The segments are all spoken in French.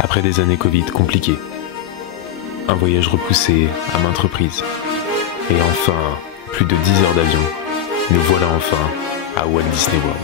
Après des années Covid compliquées, un voyage repoussé à maintes reprises, et enfin plus de 10 heures d'avion, nous voilà enfin à Walt Disney World.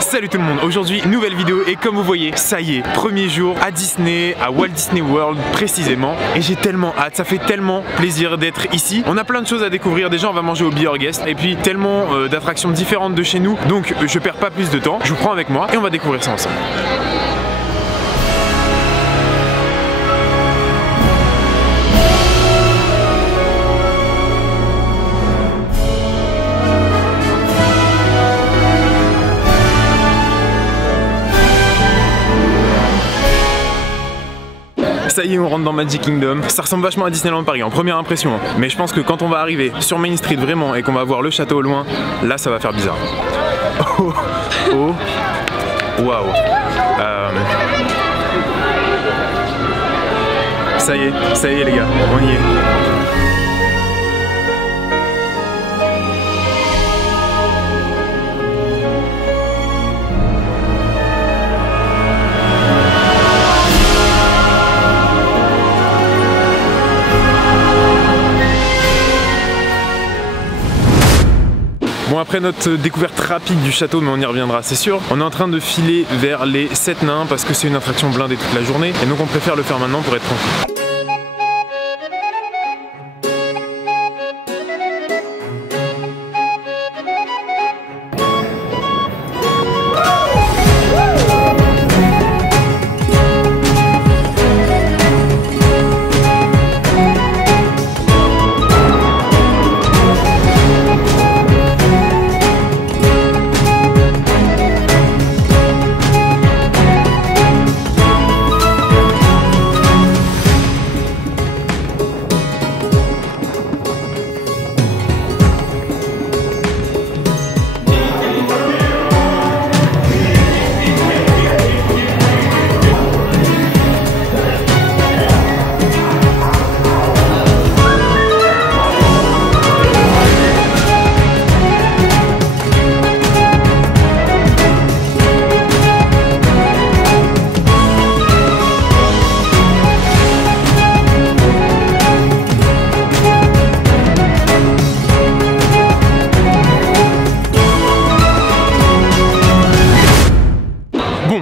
Salut tout le monde, aujourd'hui nouvelle vidéo et comme vous voyez, ça y est, premier jour à Disney, à Walt Disney World précisément, et j'ai tellement hâte, ça fait tellement plaisir d'être ici. On a plein de choses à découvrir, déjà on va manger au Be Our Guest et puis tellement d'attractions différentes de chez nous, donc je perds pas plus de temps, je vous prends avec moi et on va découvrir ça ensemble. Ça y est, on rentre dans Magic Kingdom. Ça ressemble vachement à Disneyland Paris en première impression, hein. Mais je pense que quand on va arriver sur Main Street vraiment et qu'on va voir le château au loin, là ça va faire bizarre. Oh, oh, waouh. Ça y est les gars, on y est. Bon, après notre découverte rapide du château, mais on y reviendra c'est sûr, on est en train de filer vers les 7 nains parce que c'est une attraction blindée toute la journée et donc on préfère le faire maintenant pour être tranquille.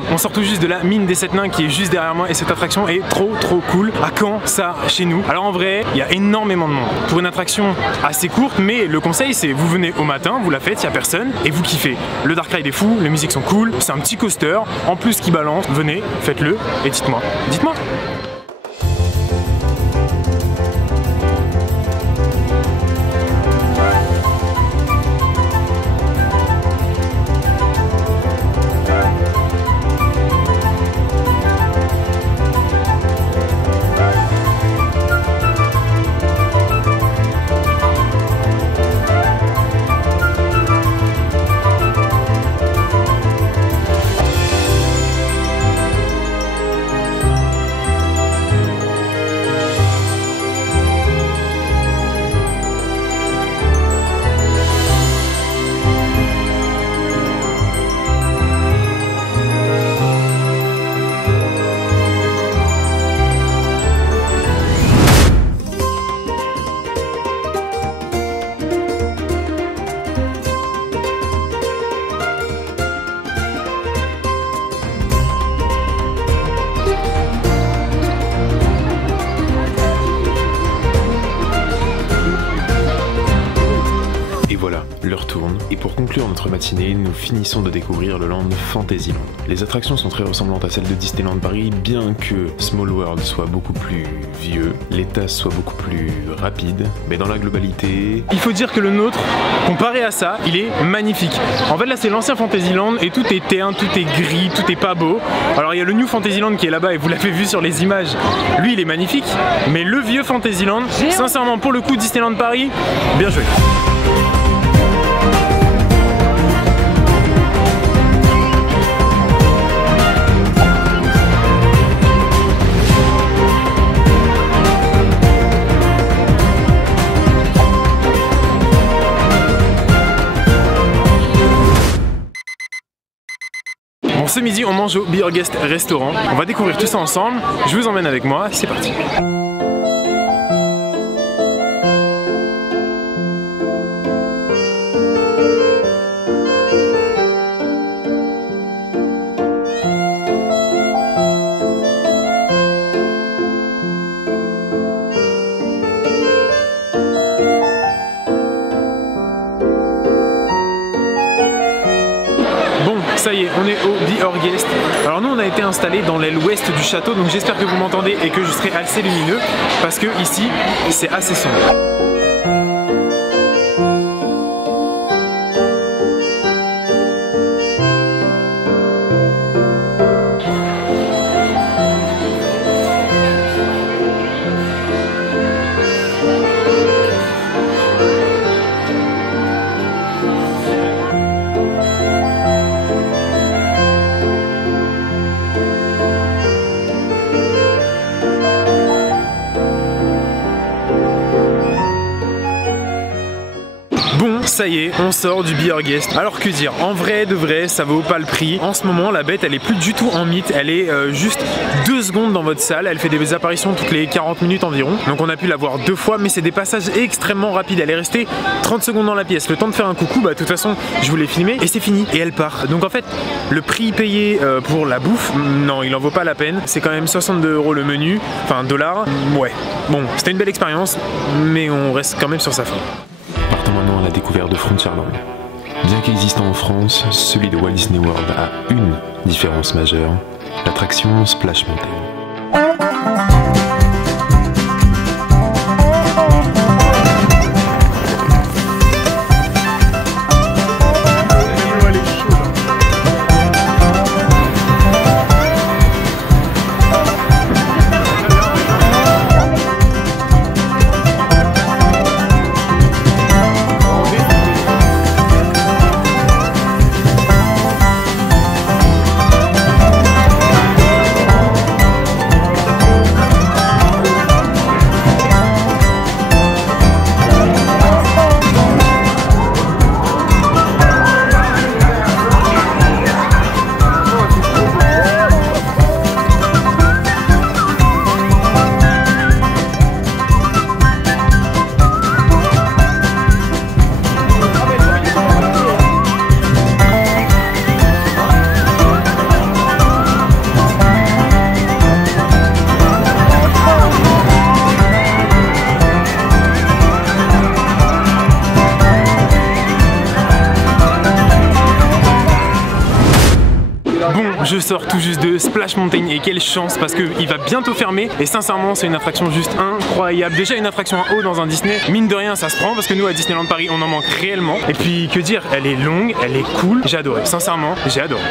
On sort tout juste de la mine des 7 nains qui est juste derrière moi et cette attraction est trop cool. À quand ça chez nous? Alors en vrai, il y a énormément de monde pour une attraction assez courte, mais le conseil c'est vous venez au matin, vous la faites, il n'y a personne et vous kiffez. Le dark ride est fou, les musiques sont cool, c'est un petit coaster, en plus qui balance, venez, faites-le et dites-moi. Dites-moi. conclure notre matinée, nous finissons de découvrir le Land Fantasyland. Les attractions sont très ressemblantes à celles de Disneyland Paris, bien que Small World soit beaucoup plus vieux, les tasses soient beaucoup plus rapides, mais dans la globalité... Il faut dire que le nôtre, comparé à ça, il est magnifique. En fait là c'est l'ancien Fantasyland et tout est terne, tout est gris, tout est pas beau. Alors il y a le New Fantasyland qui est là-bas et vous l'avez vu sur les images, lui il est magnifique, mais le vieux Fantasyland, sincèrement pour le coup Disneyland Paris, bien joué. Bon, ce midi on mange au Be Our Guest restaurant, on va découvrir tout ça ensemble, je vous emmène avec moi, c'est parti. Ça y est, on est au Be Our Guest. Alors nous on a été installé dans l'aile ouest du château, donc j'espère que vous m'entendez et que je serai assez lumineux parce que ici c'est assez sombre. Ça y est, on sort du Be Our Guest. Alors que dire, en vrai de vrai, ça vaut pas le prix. En ce moment, la bête, elle est plus du tout en mythe. Elle est juste 2 secondes dans votre salle. Elle fait des apparitions toutes les 40 minutes environ. Donc on a pu la voir 2 fois, mais c'est des passages extrêmement rapides. Elle est restée 30 secondes dans la pièce. Le temps de faire un coucou, bah de toute façon, je vous l'ai filmé et c'est fini. Et elle part. Donc en fait, le prix payé pour la bouffe, non, il en vaut pas la peine. C'est quand même 62 € le menu, enfin dollars. Ouais, bon, c'était une belle expérience, mais on reste quand même sur sa fin. Partons maintenant à la découverte de Frontierland. Bien qu'existant en France, celui de Walt Disney World a une différence majeure, l'attraction Splash Mountain. Je sors tout juste de Splash Mountain et quelle chance parce qu'il va bientôt fermer et sincèrement c'est une attraction juste incroyable. Déjà une attraction à eau dans un Disney, mine de rien ça se prend parce que nous à Disneyland Paris on en manque réellement. Et puis que dire, elle est longue, elle est cool, j'ai adoré, sincèrement j'ai adoré.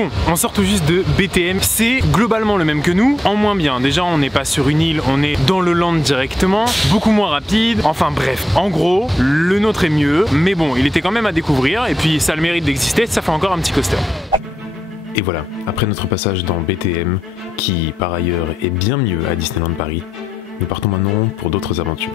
Bon, on sort tout juste de BTM, c'est globalement le même que nous, en moins bien. Déjà, on n'est pas sur une île, on est dans le land directement, beaucoup moins rapide, enfin bref. En gros, le nôtre est mieux, mais bon, il était quand même à découvrir, et puis ça a le mérite d'exister, ça fait encore un petit coaster. Et voilà, après notre passage dans BTM, qui par ailleurs est bien mieux à Disneyland Paris, nous partons maintenant pour d'autres aventures.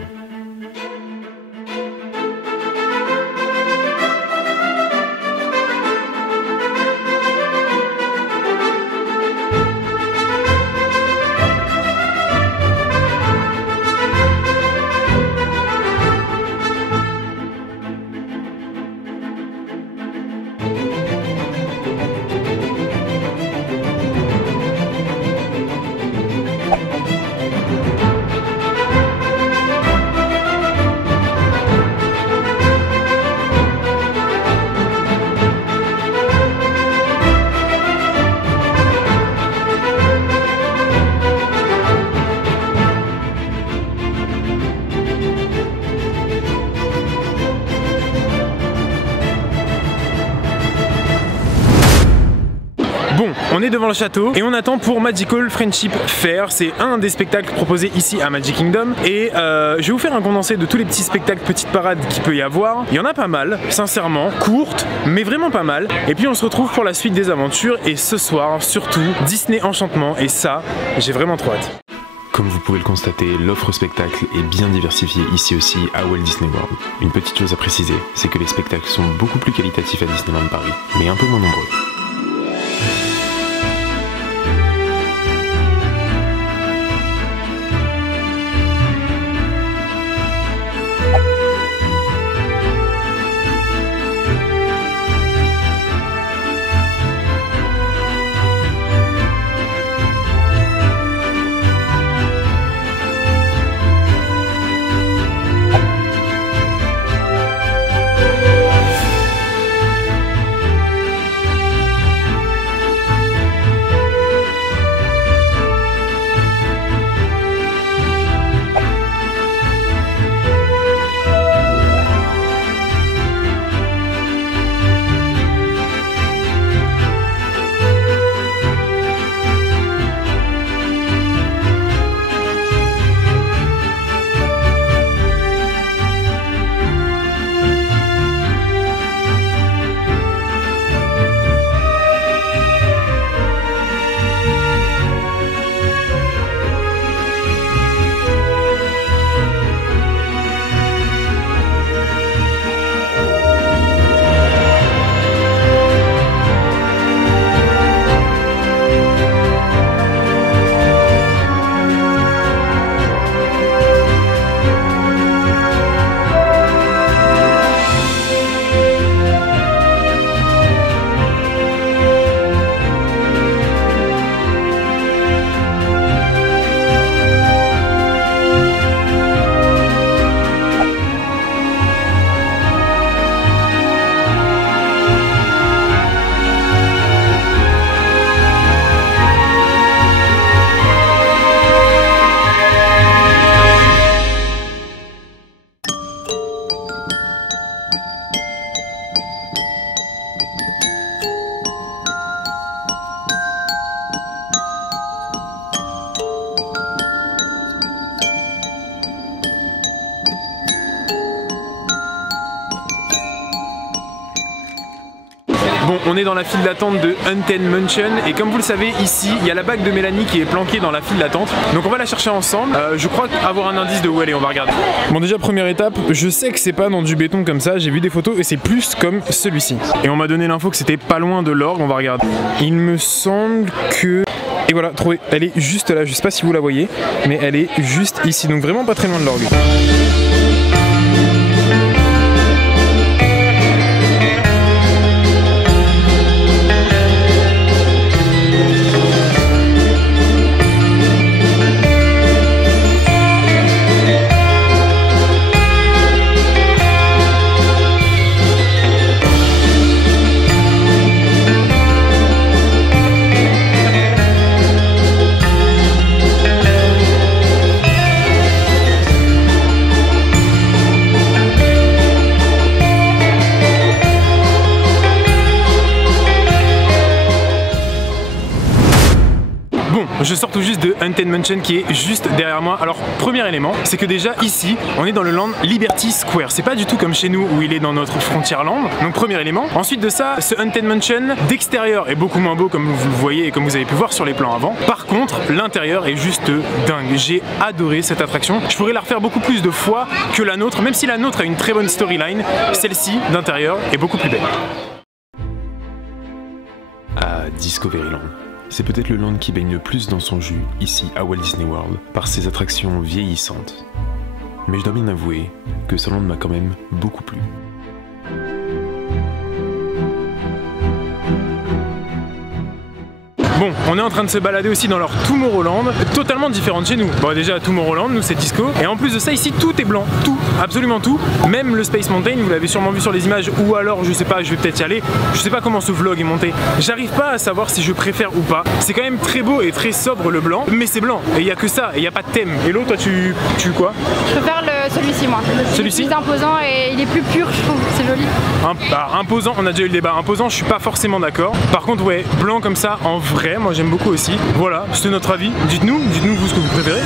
Bon, on est devant le château et on attend pour Magical Friendship Fair. C'est un des spectacles proposés ici à Magic Kingdom. Et je vais vous faire un condensé de tous les petits spectacles, petites parades qu'il peut y avoir. Il y en a pas mal, sincèrement, courtes, mais vraiment pas mal. Et puis on se retrouve pour la suite des aventures. Et ce soir, surtout, Disney Enchantement. Et ça, j'ai vraiment trop hâte. Comme vous pouvez le constater, l'offre spectacle est bien diversifiée ici aussi à Walt Disney World. Une petite chose à préciser, c'est que les spectacles sont beaucoup plus qualitatifs à Disneyland Paris, mais un peu moins nombreux. Bon, on est dans la file d'attente de Haunted Mansion et comme vous le savez, ici, il y a la bague de Mélanie qui est planquée dans la file d'attente. Donc on va la chercher ensemble. Je crois avoir un indice de où elle est, on va regarder. Bon, déjà première étape, je sais que c'est pas dans du béton comme ça, j'ai vu des photos et c'est plus comme celui-ci. Et on m'a donné l'info que c'était pas loin de l'orgue, on va regarder. Il me semble que... Et voilà, trouvée, elle est juste là, je sais pas si vous la voyez, mais elle est juste ici, donc vraiment pas très loin de l'orgue. je sors tout juste de Haunted Mansion qui est juste derrière moi. Alors premier élément, c'est que déjà ici, on est dans le land Liberty Square. C'est pas du tout comme chez nous où il est dans notre Frontierland. Donc premier élément. Ensuite de ça, ce Haunted Mansion d'extérieur est beaucoup moins beau comme vous le voyez et comme vous avez pu voir sur les plans avant. Par contre, l'intérieur est juste dingue. J'ai adoré cette attraction. Je pourrais la refaire beaucoup plus de fois que la nôtre, même si la nôtre a une très bonne storyline. Celle-ci d'intérieur est beaucoup plus belle. À Discoveryland. C'est peut-être le land qui baigne le plus dans son jus, ici à Walt Disney World, par ses attractions vieillissantes. Mais je dois bien avouer que ce land m'a quand même beaucoup plu. Bon, on est en train de se balader aussi dans leur Tomorrowland, totalement différent de chez nous. Bon, déjà Tomorrowland, nous c'est disco, et en plus de ça ici tout est blanc, tout, absolument tout. Même le Space Mountain, vous l'avez sûrement vu sur les images, ou alors je sais pas, je vais peut-être y aller. Je sais pas comment ce vlog est monté. J'arrive pas à savoir si je préfère ou pas. C'est quand même très beau et très sobre le blanc, mais c'est blanc et il y a que ça, et il y a pas de thème. Et l'autre, toi tu quoi? Je préfère celui-ci moi. Celui-ci? Il est plus imposant et il est plus pur, je trouve. C'est joli. Imposant, on a déjà eu le débat. Imposant, je suis pas forcément d'accord. Par contre, ouais, blanc comme ça, en vrai, moi j'aime beaucoup aussi. Voilà, c'était notre avis. Dites-nous vous ce que vous préférez.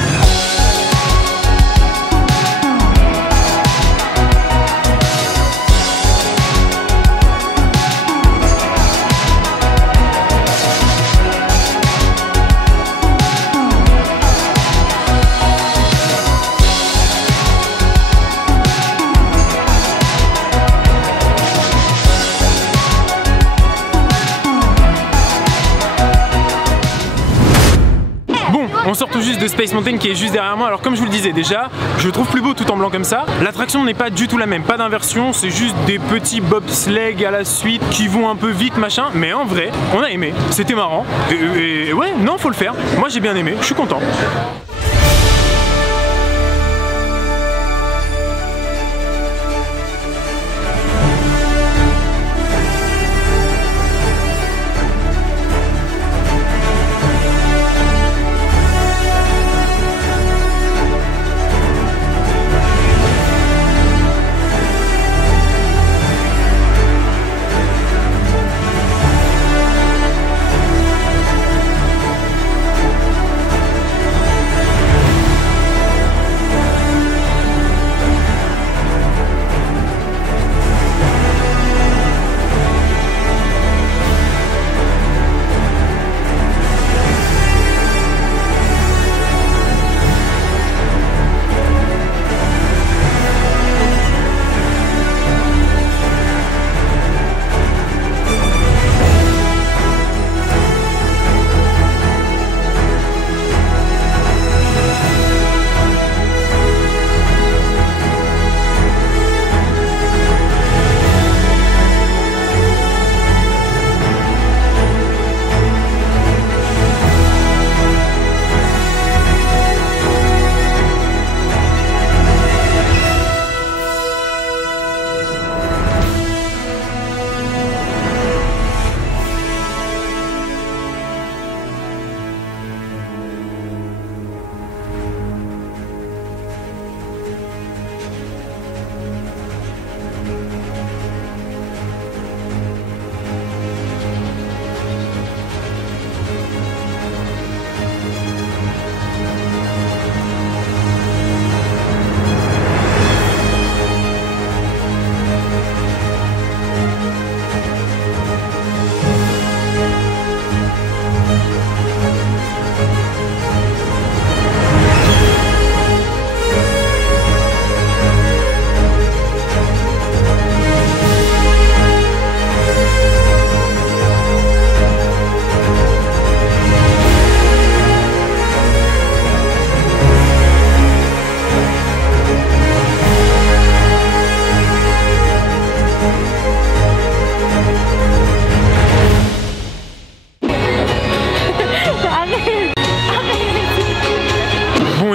On sort tout juste de Space Mountain qui est juste derrière moi. Alors comme je vous le disais déjà, je le trouve plus beau tout en blanc comme ça. L'attraction n'est pas du tout la même, pas d'inversion, c'est juste des petits bobsleigh à la suite qui vont un peu vite machin. Mais en vrai, on a aimé, c'était marrant. Et ouais, non, faut le faire. Moi j'ai bien aimé, je suis content.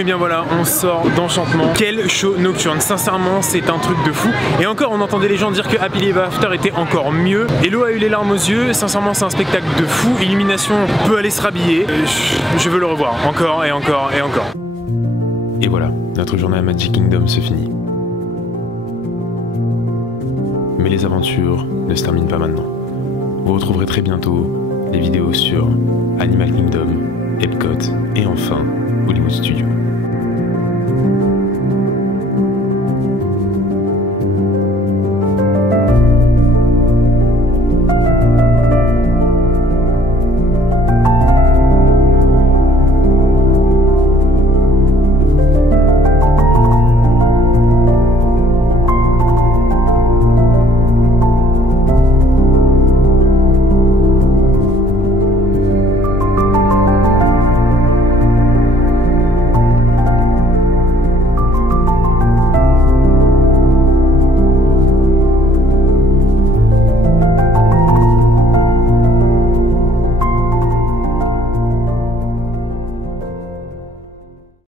et bien voilà, on sort d'Enchantement. Quel show nocturne, sincèrement c'est un truc de fou. Et encore on entendait les gens dire que Happily Ever After était encore mieux. Hello a eu les larmes aux yeux, sincèrement c'est un spectacle de fou. Illumination peut aller se rhabiller, je veux le revoir encore et encore et encore. Et voilà, notre journée à Magic Kingdom se finit. Mais les aventures ne se terminent pas maintenant. Vous retrouverez très bientôt les vidéos sur Animal Kingdom, Epcot et enfin Hollywood Studios.